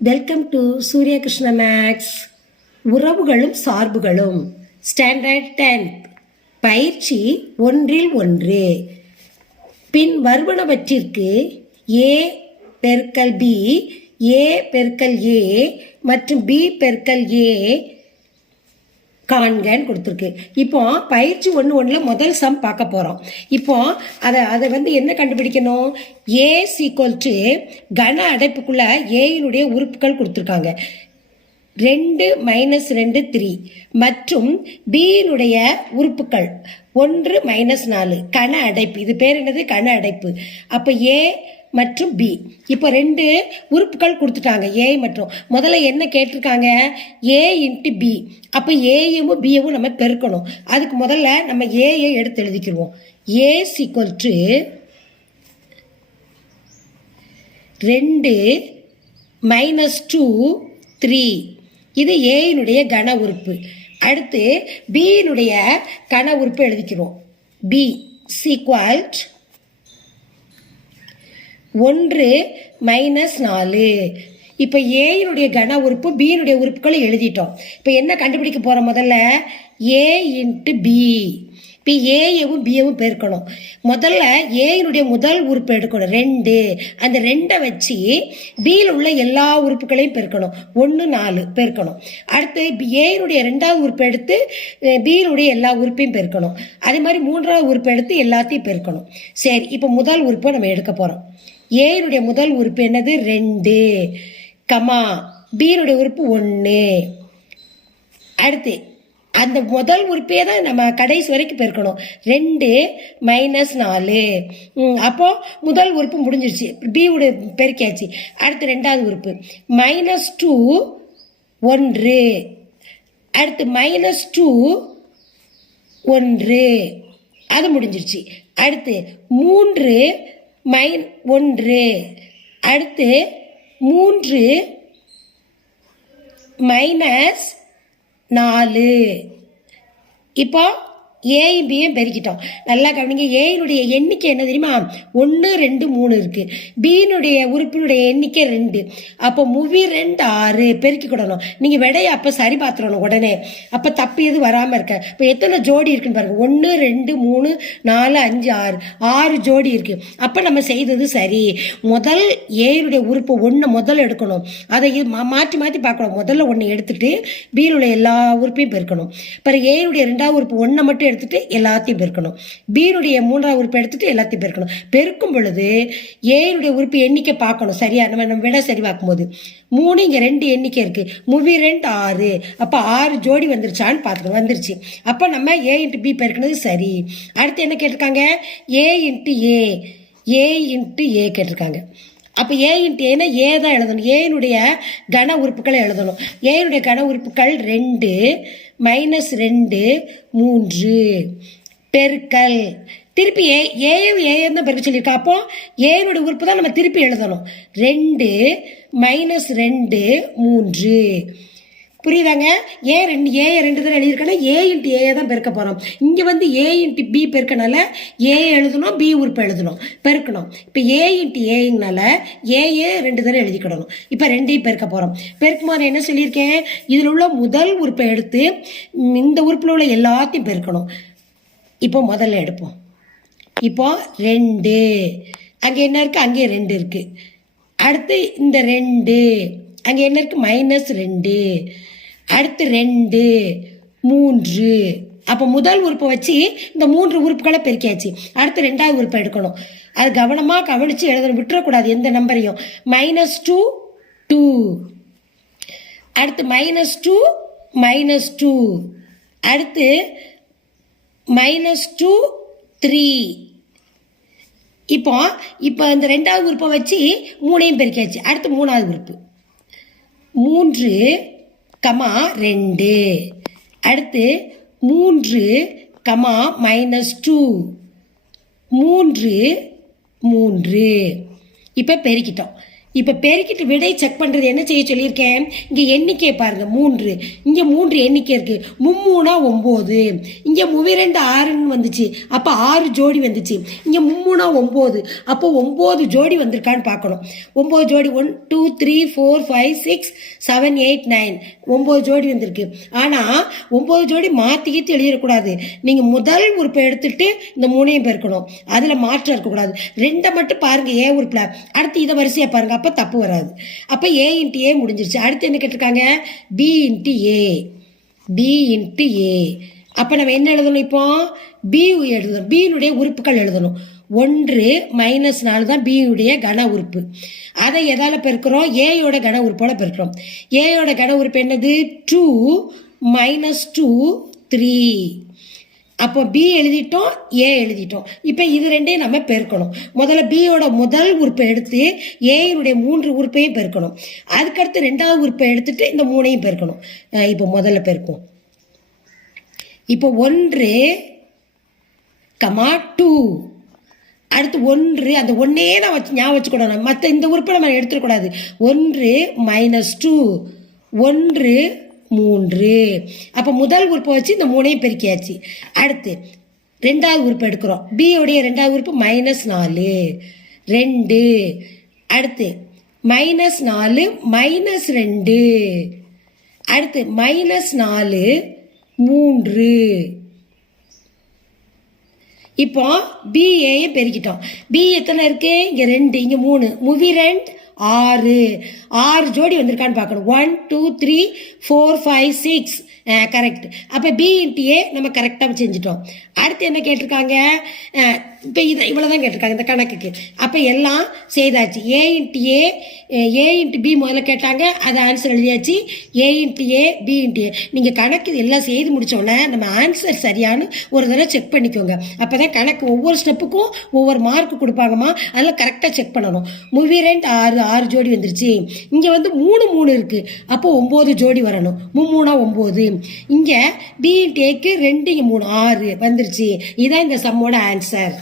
Welcome to சூரிய Krishna maths. உறவுகளும் சார்புகளும் standard 10 பயிற்சி 1 பின் வருவனவற்றிற்கு a பெருக்கல் b, a பெருக்கல் a மற்றும் b பெருக்கல் a காண்கன்னு கொடுத்துருக்கு. இப்போ பயிற்சி 1 முதல் சம் பார்க்க போகிறோம். இப்போ அதை என்ன கண்டுபிடிக்கணும்? ஏ சீக்வல் டு கன அடைப்புக்குள்ள ஏயினுடைய உறுப்புகள் கொடுத்துருக்காங்க 2 - 2 3 மற்றும் பியினுடைய உறுப்புகள் 1 - 4 கன அடைப்பு. இது பேர் என்னது? கன அடைப்பு. அப்போ ஏ மற்றும் பி. இப்போ 2 உறுப்புகள் கொடுத்துட்டாங்க ஏ மற்றும். முதல்ல என்ன கேட்டிருக்காங்க? A into B. அப்போ ஏயும் பியவும் நம்ம பெருக்கணும். அதுக்கு முதல்ல நம்ம ஏயை எடுத்து எழுதிக்கிடுவோம். ஏ சீக்வல் டு 2 - 2 3. இது ஏயினுடைய கன உறுப்பு. அடுத்து பியினுடைய கன உறுப்பு எழுதிக்கிறோம். B is equal 1 - 4. இப்போ ஏயினுடைய கன உறுப்பு பியினுடைய உறுப்புகளை எழுதிட்டோம். இப்போ என்ன கண்டுபிடிக்க போகிறோம்? முதல்ல ஏ இன்ட்டு பி. இப்போ ஏயவும் பியவும் பெருக்கணும். முதல்ல ஏயினுடைய முதல் உறுப்பு எடுக்கணும் 2. அந்த 2 வச்சு பியில் உள்ள எல்லா உறுப்புகளையும் பெருக்கணும். 1 4 பெருக்கணும். அடுத்து ஏயினுடைய 2வது உறுப்பு எடுத்து பியினுடைய எல்லா உறுப்பையும் பெருக்கணும். அதே மாதிரி 3வது உறுப்பு எடுத்து எல்லாத்தையும் பெருக்கணும். சரி, இப்போ முதல் உறுப்பை நம்ம எடுக்க போகிறோம். ஏயினுடைய முதல் உறுப்பு என்னது? 2 கமா பியினுடைய உறுப்பு 1. அடுத்து அந்த முதல் உறுப்பே தான் நம்ம கடைசி வரைக்கும் பெருக்கணும். 2 - 4. அப்போ முதல் உறுப்பு முடிஞ்சிருச்சு. பியுடைய பெருக்கியாச்சு. அடுத்து 2வது உறுப்பு -2 1. அடுத்து -2 1. அது முடிஞ்சிருச்சு. அடுத்து 3 - 1. அடுத்து 3 - 4. இப்போ ஏயும் பியும் பெருக்கிட்டோம். நல்லா கவனிங்க. ஏயினுடைய எண்ணிக்கை என்ன தெரியுமா? 1 2 3 இருக்கு. பியினுடைய உறுப்பினுடைய எண்ணிக்கை 2. அப்போ 2 6 பெருக்கிக்கிடணும். நீங்கள் விடையை அப்போ சரி பார்த்துடணும் உடனே. அப்போ தப்பு எது வராமல் இருக்க. இப்போ எத்தனை ஜோடி இருக்குன்னு பாருங்க. 1 2 3 4 5 6 6 ஜோடி இருக்கு. அப்போ நம்ம செய்தது சரி. முதல் ஏயினுடைய உறுப்பு 1 முதல்ல எடுக்கணும். அதை மாற்றி மாற்றி பார்க்கணும். முதல்ல 1 எடுத்துட்டு பியினுடைய எல்லா உறுப்பையும் பெருக்கணும். பிறகு ஏயினுடைய 2வது உறுப்பு 1 மட்டும் எடுத்துட்டு எல்லாத்தையும் பெருக்கணும். பியினுடைய 3வது உறுப்பு எடுத்துட்டு எல்லாத்தையும் பெருக்கணும். பெருக்கும் பொழுது ஏயினுடைய உறுப்பு எண்ணிக்கை பார்க்கணும். சரியா? நம்ம விட சரி பார்க்கும்போது 3 இங்கே 2 எண்ணிக்கை இருக்கு. 3 2 6. அப்போ 6 ஜோடி வந்துருச்சான்னு பார்த்துக்கணும். வந்துருச்சு. அப்போ நம்ம ஏ இன்ட்டு பி பெருக்கினது சரி. அடுத்து என்ன கேட்டிருக்காங்க? A into A. A into ஏ கேட்டிருக்காங்க. அப்போ ஏ இன்ட்டு ஏன்னா ஏ தான் எழுதணும். ஏனுடைய கன உறுப்புகளை எழுதணும். ஏனுடைய கன உறுப்புகள் 2 - 2 3 பெருக்கல். திருப்பி ஏயும் ஏயும் தான் பெருக்க சொல்லியிருக்கா. அப்போ ஏனுடைய உறுப்பு தான் நம்ம திருப்பி எழுதணும். 2 - 2 3. புரியுதாங்க? ஏன் 2 தான் எழுதியிருக்கேன்னா ஏ இன்ட்டு ஏ தான் பெருக்க போகிறோம். இங்கே ஏ இன்ட்டு பி பெருக்கனால ஏ எழுதணும், பி உறுப்பு எழுதணும், பெருக்கணும். இப்போ ஏ இன்ட்டு ஏங்கனால ஏஏ 2 தடவை எழுதிக்கிடணும். இப்போ 2ஐயும் பெருக்க போகிறோம். பெருக்கும் போது என்ன சொல்லியிருக்கேன்? இதில் உள்ள முதல் உறுப்பை எடுத்து இந்த உறுப்பில் உள்ள எல்லாத்தையும் பெருக்கணும். இப்போ முதல்ல எடுப்போம். இப்போ 2 அங்கே என்ன இருக்குது? அங்கே 2 இருக்குது. அடுத்து இந்த 2 அங்கே என்ன இருக்குது? -2. அடுத்து 2 3. அப்போ முதல் உறுப்பை வச்சு இந்த 3 உறுப்புகளை பெருக்கியாச்சு. அடுத்து 2வது உறுப்பை எடுக்கணும். அது கவனமாக கவனித்து எழுதணும். விட்டுறக்கூடாது எந்த நம்பரையும். -2 2. அடுத்து -2 -2. அடுத்து -2 3. இப்போ இந்த 2வது உறுப்பை வச்சு 3ஐயும் பெருக்கியாச்சு. அடுத்து 3வது உறுப்பு 3 2. அடுத்து 3 -2 3 3. இப்போ பெருக்கிட்டோம். இப்போ பெருக்கிட்டு விடை செக் பண்ணுறது என்ன செய்ய சொல்லியிருக்கேன். இங்கே எண்ணிக்கை பாருங்க 3, இங்கே 3 எண்ணிக்கை இருக்கு. 3 9, இங்கே 2 6ன்னு வந்துச்சு, அப்போ 6 ஜோடி வந்துச்சு. இங்கே 3 9, அப்போ 9 ஜோடி வந்திருக்கான்னு பார்க்கணும். 9 ஜோடி 1 2 3 4 5 6 7 8 9 9 ஜோடி வந்திருக்கு. ஆனால் 9 ஜோடி மாற்றிக்கிட்டு எழுதிடக்கூடாது. நீங்கள் முதல் உறுப்பை எடுத்துட்டு இந்த 3ஐயும் பெருக்கணும். அதில் மாற்றம் இருக்கக்கூடாது. 2 மட்டும் பாருங்க ஏ உறுப்பில், அடுத்து இதை வரிசையாக பாருங்க, அப்போ தப்பு வராது. அப்போ ஏ இன்ட்டு ஏ முடிஞ்சிருச்சு. அடுத்து என்ன கேட்டிருக்காங்க, பி இன்ட்டு ஏ. பி இன்ட்டு ஏ. அப்போ நம்ம என்ன எழுதணும், இப்போ பி எழுதணும். பியினுடைய உறுப்புகள் எழுதணும். 1 - 4 தான் பியுடைய கன உறுப்பு. அதை எதால் பெருக்கிறோம், ஏயோட கன உறுப்போட பெருக்கிறோம். ஏயோட கன உறுப்பு என்னது, 2 - 2 3. அப்போ பி எழுதிட்டோம், ஏ எழுதிட்டோம். இப்போ இது ரெண்டையும் நம்ம பெருக்கணும். முதல்ல பியோட முதல் உறுப்பை எடுத்து ஏயினுடைய 3 உறுப்பையும் பெருக்கணும். அதுக்கடுத்து 2வது உறுப்பை எடுத்துட்டு இந்த 3ஐயும் பெருக்கணும். இப்போ முதல்ல பெருக்கும். இப்போ 1, 2. அடுத்து 1, அந்த 1 நான் வச்சு ஞாபகம் வச்சுக்கூடாது. மற்ற இந்த உறுப்பை நம்ம எடுத்துடக்கூடாது. 1 - 2 1 3. அப்போ முதல் உறுப்பை வச்சு இந்த 3ஐயும் பெருக்கியாச்சு. அடுத்து 2வது உறுப்பு எடுக்கிறோம். பியோடைய 2வது உறுப்பு -4 2. அடுத்து -4 -2. அடுத்து -4 3. இப்போ பிஏயை பெருக்கிட்டோம். பி எத்தனை இருக்கு, இங்கே 2, இங்கே 3, 2 6 ஜோடி வந்திருக்கான்னு பார்க்கணும். 1 2 3 4 5 6 கரெக்ட். அப்போ பி இன்ட்டு ஏ நம்ம கரெக்டாக செஞ்சுட்டோம். அடுத்து என்ன கேட்டிருக்காங்க, இப்போ இவ்வளோ தான் கேட்டிருக்காங்க இந்த கணக்குக்கு. அப்போ எல்லாம் செய்தாச்சு. A into A, A into B முதல்ல கேட்டாங்க, அது ஆன்சர் எழுதியாச்சு. A into A, B into ஏ. நீங்கள் கணக்கு எல்லாம் செய்து முடித்தோடனே நம்ம ஆன்சர் சரியானு ஒரு தடவை செக் பண்ணிக்கோங்க. அப்போ தான் கணக்கு ஒவ்வொரு ஸ்டெப்புக்கும் ஒவ்வொரு மார்க் கொடுப்பாங்கம்மா, அதெல்லாம் கரெக்டாக செக் பண்ணணும். 2 6 ஜோடி வந்துருச்சு. இங்கே வந்து 3 இருக்குது, அப்போ 9 ஜோடி வரணும். 3 9. இங்கே பி இன்ட்டு ஏக்கு 2 3 6 வந்துருச்சு. இதுதான் இந்த சம்மோட ஆன்சர்.